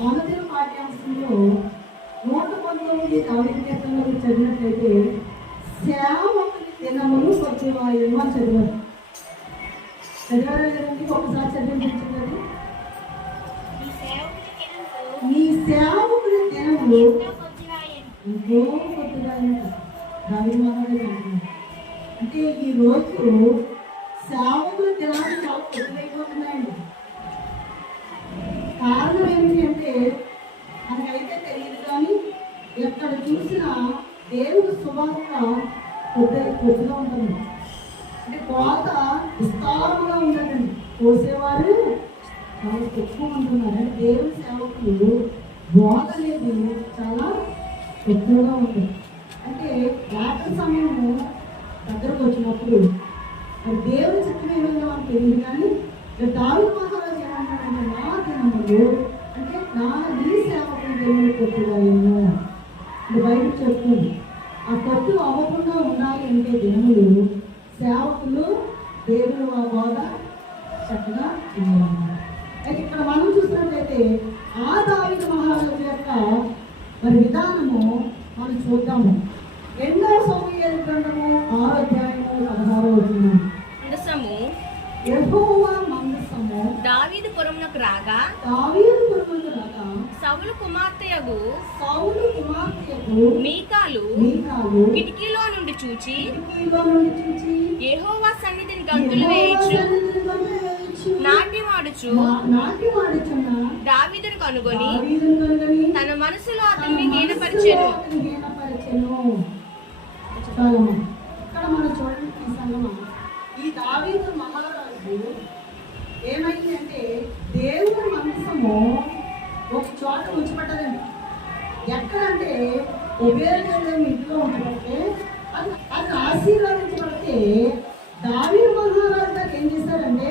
ఆనదిన పాఠ్యాంశంలో నూట పంతొమ్మిది దావిది చదివినట్లయితే సేవకుని దినములు కొద్దివాయము అని చదివారు చదివారా లేదండి? ఒకసారి చదివించండి ఈ సేవకుని దినములు మీ సేవకుని దినములు ఎంతో కొద్దిగా రవి అంటే ఈ రోజు సేవకుల దినాలు చాలా కొద్దిగా కొద్దిగైపోతున్నాయండి కారణం ఏమిటి అంటే మనకైతే తెలియదు కానీ ఎక్కడ చూసినా దేవుడు సువార్త కొద్ది కొద్దిగా ఉంటుంది. అంటే కోత విస్తారంగా ఉండదండి కోసేవారు చాలా తక్కువ ఉంటున్నారు. అంటే దేవుని సేవకులు బోధ అనేది చాలా ఎక్కువగా ఉంటుంది. అంటే రాత్రి సమయము దగ్గరకు వచ్చినప్పుడు దేవుడి చిత్రం ఏమైందో ఏమైనా మనకు తెలియదు కానీ ఇక్కడ దావి మహారాజు ఏమంటాడంటే నా అంటే నా ఈ సేవకుని దేవుని కొట్టుగా ఏమో ఇది బయట చెప్తుంది ఆ కట్టు అవ్వకుండా ఉండాలి అంటే దినములు సేవకులు దేవుని ఆ బోధ చక్కగా చేయాలన్నమాట అయితే ఇక్కడ మనం చూసినట్లయితే ఆ దావిద మహారాజు యొక్క మరి విధానము మనం చూద్దాము. రెండవ సమయాల గ్రంథము ఆరో అధ్యాయము పదహారో రాగా దావీదు పురములకు రాగా సౌలు కుమార్తెయగు సౌలు కుమార్తెకు మీకాలు మీకాలు కిటికీలో నుండి చూచి కిటికీలో నుండి చూచి యెహోవా సన్నిధిని గంతులు వేయచ్చు సన్నిధిని గంతులు వేయచ్చు. నాటి వాడుచు నా- నాటి వాడుచున్న దావీదును కనుగొని తన మనసులో అతన్ని. చాలమ్మా. ఇక్కడ మనం చూడండి ఈ సంగమం ఈ దావీదు మహారాజు ఏమైంది అంటే దేవుని మనసము ఒక చోట ఉంచబడ్డదండి ఎక్కడంటే ఉబేరదేవుని ఇంట్లో ఉంటుందంటే అది అది ఆశీర్వదించబడితే దావి మహారాజు గారు ఏం చేశారంటే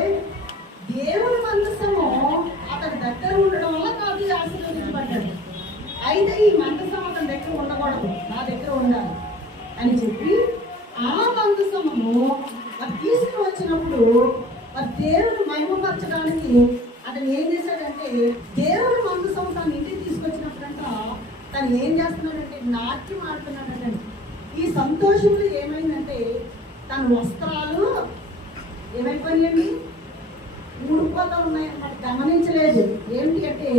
దేవుని మందసము అతని దగ్గర ఉండడం వల్ల కాదు ఆశీర్వదించబడ్డాడు. అయితే ఈ మందసం అతని దగ్గర ఉండకూడదు. నా దగ్గర ఉండాలి అని చెప్పి ఆ మందసమును మరి తీసుకుని వచ్చినప్పుడు మరి దేవుని మహిమపరచడానికి అతను ఏం చేశాడంటే దేవుని మందసం తన ఇంటికి తీసుకొచ్చినప్పుడంట తను ఏం చేస్తున్నాడంటే నాట్యం ఆడుతున్నాడంటే ఈ సంతోషంలో ఏమైందంటే తన వస్త్రాలు ఏమైపోయాయండి ఊడిపోతా ఉన్నాయన్నమాట గమనించలేదు ఏంటి అంటే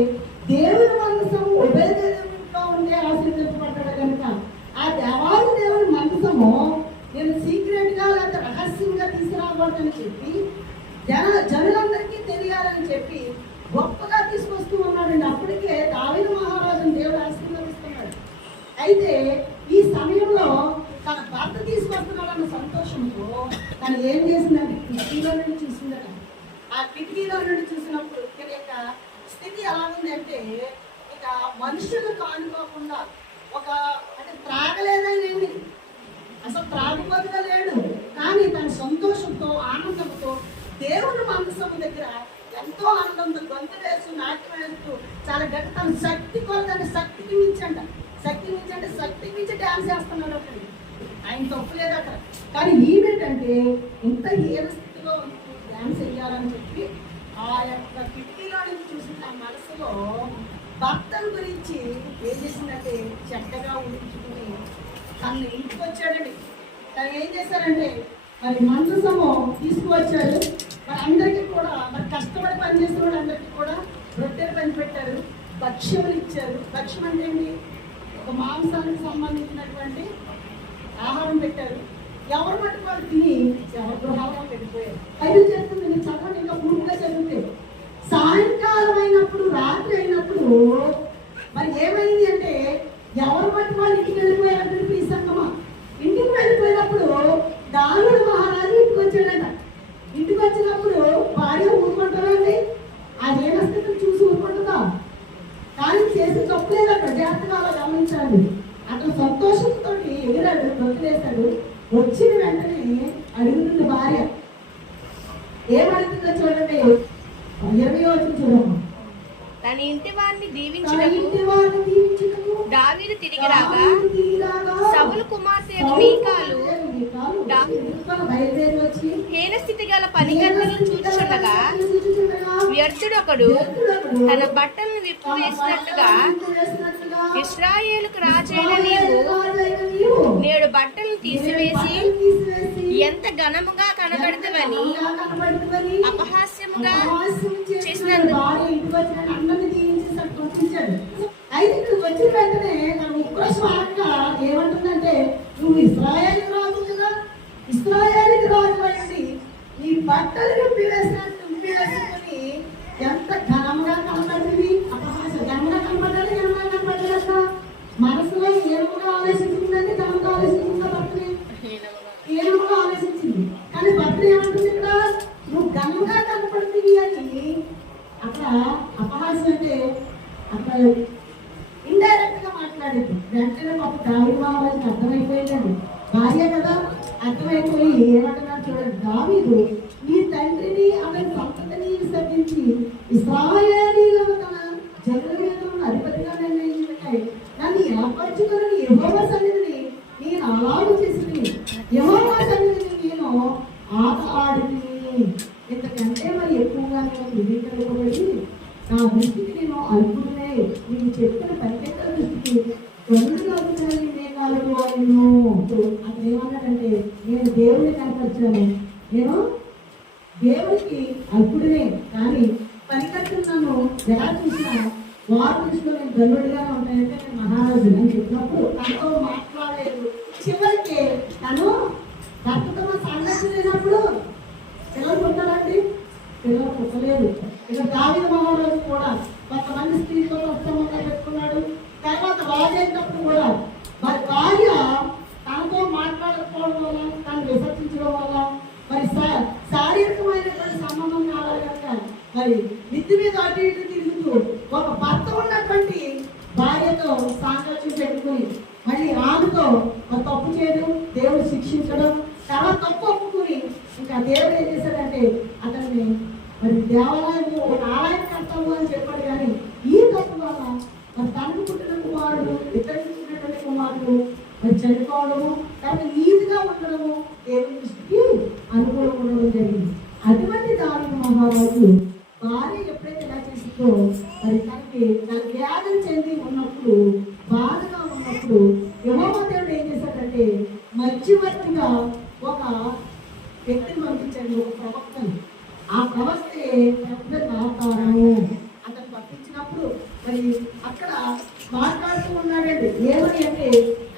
దేవుని మనసము ఉభయదేవునిలో ఉండే ఆశీర్వదించబడ్డాడు కనుక ఆ దేవాది దేవుని మనసము నేను సీక్రెట్గా లేకపోతే రహస్యంగా తీసుకురాకూడదని చెప్పి జన జనులందరికీ తెలియాలని చెప్పి గొప్పగా తీసుకొస్తూ ఉన్నాడండి అప్పటికే దావిద మహారాజుని దేవుడు ఆశీర్వదిస్తున్నాడు అయితే ఈ సమయంలో తన భర్త తీసుకొస్తున్నాడన్న సంతోషంతో తను ఏం చేసిందంటే కిటికీలో నుండి చూసిందట ఆ కిటికీలో నుండి చూసినప్పుడు ఇక్కడ యొక్క స్థితి ఎలా ఉందంటే ఇక మనుషులు కానుకోకుండా ఒక అంటే త్రాగలేదని అసలు త్రాగుబోతుగా లేడు. కానీ తన సంతోషంతో ఆనందంతో దేవుని మనసము దగ్గర ఎంతో ఆనందంతో గొంతు వేస్తూ నాట్యం వేస్తూ చాలా గట్టి తన శక్తి కొలదని శక్తికి మించండి శక్తి మించండి శక్తికి మించి డ్యాన్స్ చేస్తున్నాడు అక్కడ ఆయన తప్పులేదు అక్కడ. కానీ ఈమెంటంటే ఇంత ఏ స్థితిలో ఉంది డ్యాన్స్ వేయాలని చెప్పి ఆ యొక్క కిటికీలో నుంచి చూసిన తన మనసులో భర్తల గురించి ఏం చేసిందంటే చెడ్డగా ఊహించుకుని తను ఇంటికి వచ్చాడండి. తను ఏం చేశారంటే మరి మందసము తీసుకువచ్చాడు మరి అందరికీ కూడా మరి కష్టపడి పనిచేసిన వాళ్ళందరికీ కూడా రొట్టెలు పనిపెట్టారు భక్ష్యములు ఇచ్చారు. భక్ష్యం అంటే ఏంటి? ఒక మాంసానికి సంబంధించినటువంటి ఆహారం పెట్టారు. ఎవరు మటుకు వాళ్ళు తిని ఎవరు గృహాల్లో పెట్టిపోయారు బైబిల్ చెప్తుంది నేను చదవండి ఇంకా పూర్తిగా చదివితే. సాయంకాలం అయినప్పుడు రాత్రి అయినప్పుడు మరి ఏమైంది అంటే ఎవరు మటుకు వాళ్ళు ఇంటికి వెళ్ళిపోయారంటే ఈ సంగమా? ఇంటికి వెళ్ళిపోయినప్పుడు దారుడు మహారాజు ఇంటికి వచ్చాడట. ఇంటికి వచ్చినప్పుడు భార్య ఊరుకుంటారండి ఆ స్థితిని చూసి ఊరుకుంటుందా? కానీ చేసి తప్పులేదు అక్కడ జాగ్రత్తగా అలా గమనించాలి అతను సంతోషంతో ఎగిరాడు వదిలేశాడు వచ్చి వెంటనే అడుగుతుంది భార్య ఏమడుగుతుందో చూడండి ఇరవై వచ్చిన చూడమ్మా తన ఇంటి వారిని తన దీవించుటకు ఇంటి వారిని దీవించుటకు దావీదు తిరిగి రాగా సవులు కుమార్తె మీకాలు హీన స్థితి గల పనికర్తలను చూచుచుండగా వ్యర్థుడు ఒకడు తన బట్టలను విప్పివేసినట్టుగా ఇస్రాయేలుకు రాజైన నీవు నేడు బట్టలను తీసివేసి ఎంత ఘనముగా కనబడుతువని అపహాస్యముగా చేసినందుకు. అయితే నువ్వు వచ్చిన వెంటనే తన ఉక్రోషం ఆక ఏమంటుందంటే నువ్వు ఇస్రాయేల్ రాజు కదా ఇస్రాయేల్ రాజు అయింది నీ బట్టలు విప్పి వేసినట్టు విప్పి వేసుకొని ఎంత ఘనంగా కనబడింది అపహాస ఘనంగా కనబడ్డాడు ఘనంగా కనబడ్డాడు మనసులో ఏమగా ఆలోచించిందంటే ఘనంగా ఆలోచించిందా భర్తని ఏమో ఆలోచించింది కానీ భర్త ఏమంటుంది ఇక్కడ నువ్వు ఘనంగా కనపడుతుంది అని అక్కడ అపహాస్యం అంటే అక్కడ ఇండైరెక్ట్గా మాట్లాడింది వెంటనే పాప దావి మహారాజుకి అర్థమైపోయిందండి భార్య కదా అర్థమైపోయి ఏమంటున్నారు చూడండి దావీదు నీ తండ్రిని ఆమె సంతతిని విసర్జించి ఇస్రాయేలీలను తన జనులను అధిపతిగా నిర్ణయించుకున్నాయి నన్ను ఏర్పరచుకుని యెహోవా సన్నిధిని నేను అలాగు చేసింది యెహోవా సన్నిధిని నేను ఆట ఆడింది ఇంతకంటే మరి ఎక్కువగా నేను ధృవీకరింపబడి నా దృష్టికి నేను అల్పుడునే నీకు చెప్పిన ప్రత్యేక దృష్టికి గనులు అవుతాయి మేఘాలకు ఆయన అతను ఏమన్నాడంటే నేను దేవుడిని కనపరిచాను నేను దేవుడికి అల్పుడినే కానీ పనికట్టును నన్ను ఎలా చూసినా వారు దృష్టిలో నేను గల్లుడిగానే ఉంటాయంటే నేను మహారాజు అని చెప్పినప్పుడు తనతో మాట్లాడలేదు. చివరికి తను భర్తతో సంగతి లేనప్పుడు పిల్లలు పుట్టాలండి పిల్లలు పుట్టలేదు. ఇక దావిద మహారాజు కూడా కొంతమంది స్త్రీలతో వస్తామని పెట్టుకున్నాడు తర్వాత రాజు అయినప్పుడు కూడా మరి భార్య తనతో మాట్లాడకపోవడం వల్ల తను విసర్జించడం వల్ల మరి శా- శారీరకమైనటువంటి సంబంధం కావాలి కనుక మరి నిద్ర మీద అటు ఇటు తిరుగుతూ ఒక భర్త ఉన్నటువంటి భార్యతో సాంగత్యం పెట్టుకుని మళ్ళీ ఆమెతో ఒక తప్పు చేయడం దేవుడు శిక్షించడం చాలా తప్పు ఒప్పుకుని ఇంకా దేవుడు ఏం చేశాడంటే అతన్ని మరి దేవాలయం ఒక ఆలయం కడతాము అని చెప్పాడు కానీ ఈ తప్పు వల్ల మరి తనకు పుట్టిన కుమారుడు ఇతరులు పుట్టినటువంటి కుమారుడు మరి చనిపోవడము కానీ ఈ ఉండడము దేవుని దృష్టికి అనుకూలంగా ఉండడం జరిగింది అటువంటి దాని మహారాజు భార్య ఎప్పుడైతే ఇలా చేసిందో మరి తనకి తన వ్యాధి చెంది ఉన్నప్పుడు బాధగా ఉన్నప్పుడు యెహోవా దేవుడు ఏం చేశాడంటే మధ్యవర్తిగా ఒక వ్యక్తిని పంపించండి ఒక ప్రవక్తను. ఆ ప్రవక్తే పెద్ద నాతాను అతను పంపించినప్పుడు మరి అక్కడ మాట్లాడుతూ ఉన్నాడండి. ఏమని అంటే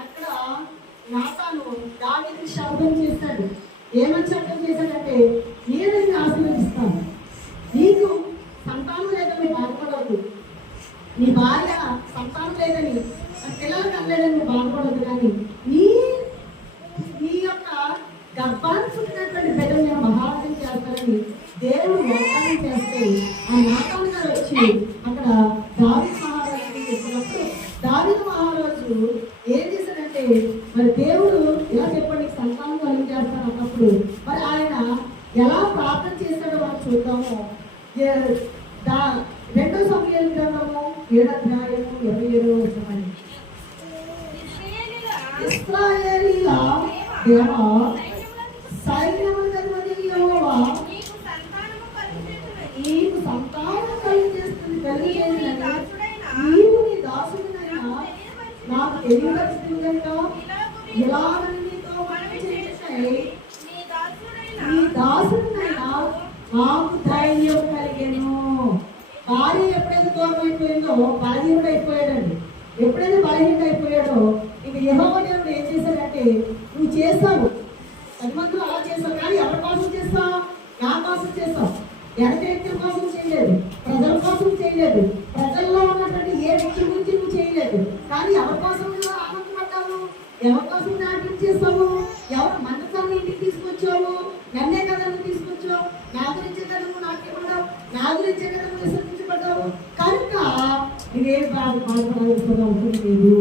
అక్కడ నాతాను దానికి శబ్దం చేశాడు. ఏమని శబ్దం చేశాడంటే నేను ఆశీర్వదిస్తాను. నీకు సంతానం లేదని బాధపడవద్దు. నీ భార్య సంతానం లేదని పిల్లలు అనలేదని బాధపడదు కానీ నీ నీ యొక్క గర్భాన్ని పుట్టినటువంటి బిడ్డలు నేను మహారాజం చేస్తానని దేవుడు వాగ్దానం చేస్తే ఆ నాటాన్ గారు వచ్చి అక్కడ దావి మహారాజు చెప్పినప్పుడు దావి మహారాజు ఏం చేశాడంటే మరి దేవుడు ఇలా చెప్పండి నీకు సంతానం కలిగి చేస్తాను మరి ఆయన ఎలా ప్రార్థన చేశాడో మనం చూద్దాము. దా రెండో సమయాలు గ్రంథము ఏడు అధ్యాయము ఇరవై ఏడో వచ్చామని ఇస్రాయేలీల నీకు సంతానం నీవు నీ దాసుడినైనా నాకు తెలియవలసిందంట. ఇలాగని నీతో మనవి దాసుడినైనా మాకు ధైర్యం కలిగెను. భార్య ఎప్పుడైతే దూరం అయిపోయిందో బలహీనుడు అయిపోయాడండి ఎప్పుడైతే బలహీనుడు అయిపోయాడో ఇక యెహోవా దేవుడు ఏం చేశాడంటే నువ్వు చేస్తావు. పది అలా చేస్తావు కానీ ఎవరి కోసం చేస్తావు? నా కోసం చేస్తావు. ఎనక వ్యక్తుల కోసం చేయలేదు. ప్రజల కోసం చేయలేదు. ప్రజల్లో ఉన్నటువంటి ఏ వ్యక్తి గురించి నువ్వు చేయలేదు. కానీ ఎవరి కోసం నువ్వు ఆనందపడ్డావు ఎవరి కోసం నాట్యం చేస్తావు ఎవరు మందసాన్ని ఇంటికి తీసుకొచ్చావు నన్నే కదా నువ్వు తీసుకొచ్చావు నా గురించే కదా నువ్వు నాట్యపడ్డావు నా గురించే కదా నువ్వు విసర్జించబడ్డావు కనుక నువ్వేం బాధ బాధపడాల్సిన అవసరం లేదు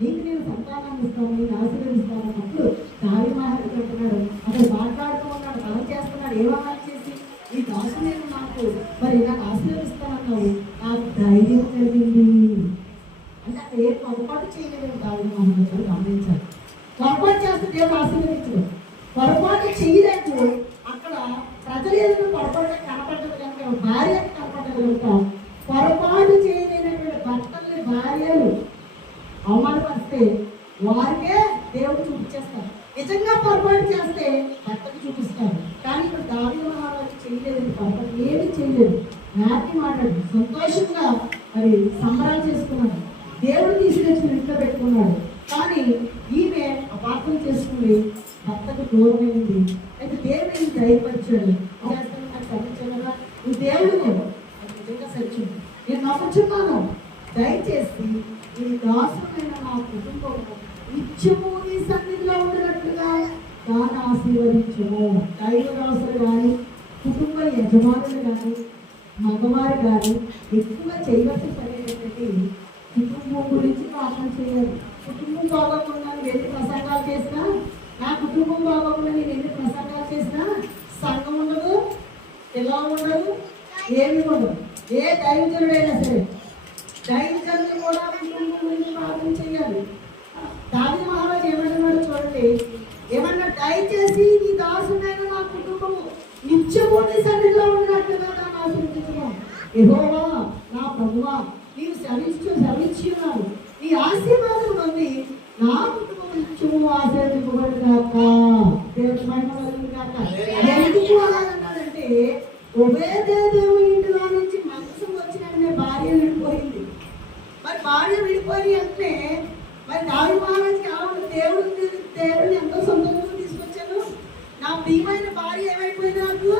నీకు నేను సంతానాన్ని ఇస్తాను నేను ఆశీర్వదిస్తాను అన్నప్పుడు దావి మహారాజు అంటున్నాడు అతను మాట్లాడుతూ ఉన్నాడు బలం చేస్తున్నాడు ఏమన్నా చేసి ఈ దాసు నేను నాకు మరి నాకు ఆశీర్వదిస్తానన్నావు నాకు ధైర్యం కలిగింది అంటే అక్కడ ఏ పొరపాటు చేయలేదు దావి మహారాజు గమనించారు పొరపాటు చేస్తే దేవుడు ఆశీర్వదించడు పొరపాటు చేయలేదు అక్కడ ప్రజలు ఏదైనా పొరపాటు కనపడ్డది కనుక భార్య కనపడ్డది పొరపాటు చేయలేనటువంటి భర్తల్ని భార్యలు అవమానపరిస్తే వారికే దేవుడు చూపించేస్తారు. నిజంగా పొరపాటు చేస్తే భర్తకు చూపిస్తారు. కానీ ఇప్పుడు దావి మహారాజు చేయలేదు పొరపాటు ఏమీ చేయలేదు. హ్యాపీ మాట్లాడు సంతోషంగా మరి సంబరాలు చేసుకున్నాడు. దేవుడు తీసుకొచ్చిన ఇంట్లో పెట్టుకున్నాడు. కానీ ఈమె అపార్థం చేసుకుని భర్తకు దూరమైంది అయితే దేవుడిని ధైర్యపరిచాడు చేస్తాను నాకు తగ్గించారా నువ్వు దేవుడు అది నిజంగా సత్యం నేను నమ్ముచున్నాను. దయచేసి ఈ దాసులైన నా కుటుంబం నిత్యము నీ సన్నిధిలో ఉండినట్లుగా దాన్ని ఆశీర్వదించము. దైవ దాసులు కానీ కుటుంబ యజమానులు కానీ మగవారు కానీ ఎక్కువ చేయవలసిన పని ఏంటంటే కుటుంబం గురించి ప్రార్థన చేయాలి కుటుంబం బాగోకుండా నేను ఎన్ని ప్రసంగాలు చేసినా నా కుటుంబం బాగోకుండా నేను ఎన్ని ప్రసంగాలు చేసినా సంఘం ఉండదు ఎలా ఉండదు ఏమి ఉండదు. ఏ దైవజనుడైనా సరే దైవజనులు కూడా కుటుంబం ప్రార్థన చేయాలి. దాని మహారాజ్ ఏమంటున్నాడు చూడండి ఏమన్నా దయచేసి నీ దాసునైన నా కుటుంబము నిత్యము నీ సన్నిధిలో ఉన్నట్టుగా నా ఆశీర్వదించము యెహోవా నా ప్రభువా నీవు శవించు శవించున్నావు నీ ఆశీర్వాదం నుండి నా కుటుంబం నిత్యము ఆశీర్వదింపబడినాక దేవుడి మహిమ కలుగుగాక. ఎందుకు అలాగన్నాడంటే ఉభయదే దేవుని ఇంటిలో నుంచి మంచం వచ్చిన భార్య విడిపోయింది మరి భార్య విడిపోయి అంటే మరి దావి మహారాజుకి ఆవిడ దేవుడు దేవుడిని ఎంతో సంతోషంగా తీసుకొచ్చాను. నా ప్రియమైన భార్య ఏమైపోయింది నాకు?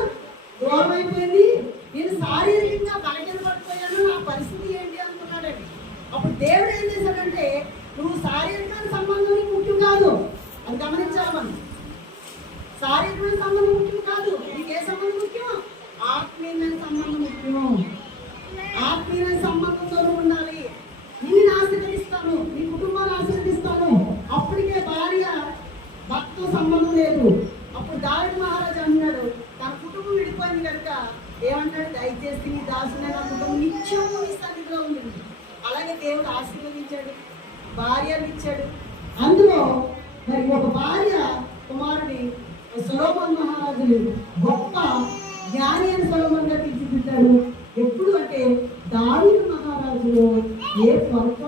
దూరం అయిపోయింది నేను శారీరకంగా బలహీన పడిపోయాను నా పరిస్థితి ఏంటి అనుకున్నాడండి. అప్పుడు దేవుడు ఏం చేశాడంటే నువ్వు శారీరకమైన సంబంధం ముఖ్యం కాదు. అది గమనించాలి మనం. శారీరకమైన సంబంధం ముఖ్యం కాదు. నీకు ఏ సంబంధం ముఖ్యం ఆత్మీయమైన సంబంధం ముఖ్యం ఆత్మీయ సంబంధంతో ఉండాలి నేను ఆశీర్వదిస్తాను నీ కుటుంబాన్ని ఆశీర్వదిస్తాను అప్పటికే భార్య భక్త సంబంధం లేదు అప్పుడు దావిడ మహారాజు అన్నాడు తన కుటుంబం విడిపోయింది కనుక ఏమన్నాడు దయచేసి నీ దాసునే నా కుటుంబం నిత్యము నీ సన్నిధిలో ఉంది అలాగే దేవుడు ఆశీర్వదించాడు భార్యను ఇచ్చాడు అందులో మరి ఒక భార్య కుమారుడి సొలోమన్ మహారాజుని గొప్ప జ్ఞాని అని సొలోమన్గా తీర్చిదిద్దాడు. ఎప్పుడు అంటే దావీదు మహారాజులో ఏ పొరపాటు